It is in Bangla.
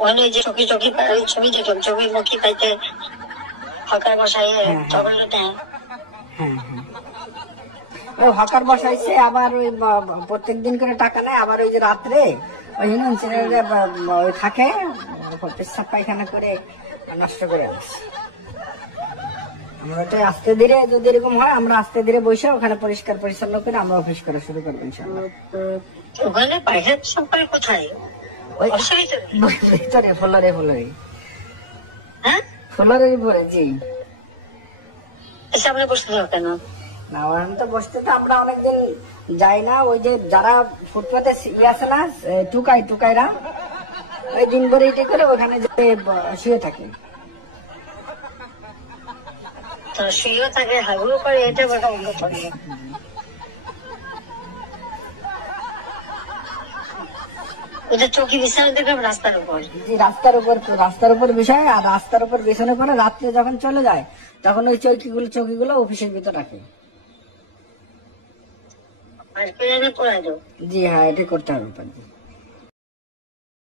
ওখানে যে চকি চকি ছবি দেখলাম, চকি মকি পাইতে হকার বসাই তখন দেয়। হ্যাঁ হ্যাঁ, ওই হকার বসাইছে, আবার ওই প্রত্যেক দিন করে টাকা নেয়, আবার ওই যে রাত্রে ওই হিউম্যান ছেলেরা ওই থাকে পেশাব পায়খানা করে নষ্ট করে আসে। আমরা ওটাই আস্তে ধীরে, যদি এরকম হয় আমরা আস্তে ধীরে বসে ওখানে পরিষ্কার পরিচ্ছন্ন করে আমরা অফিস করা শুরু করবো ইনশাআল্লাহ। ওখানে পায়খানা পেশাব করে কোথায়? ওই ভিতরে ফ্লোরে হ্যাঁ ফ্লোরের উপরে। জি, সামনে বসতে দাও কেন? না ওখানে তো বসতে তো আমরা অনেকদিন যাই না। ওই যে যারা ফুটপাতে আছে না টুকাইরা, ওই দিন ভরে ইটে করে ওখানে যে শুয়ে থাকে। শুয়েও থাকে, হাগুও করে, এটা বড় অঙ্গ পড়ে। ওটা চৌকি বিছানা দেখলাম রাস্তার উপর। জি, রাস্তার উপর বিষয়। আর রাস্তার উপর বিছানা করে রাত্রে যখন চলে যায় তখন ওই চৌকিগুলো অফিসের ভিতর রাখে। আর পড়ায় দাও। জি হ্যাঁ, এটা করতে হবে।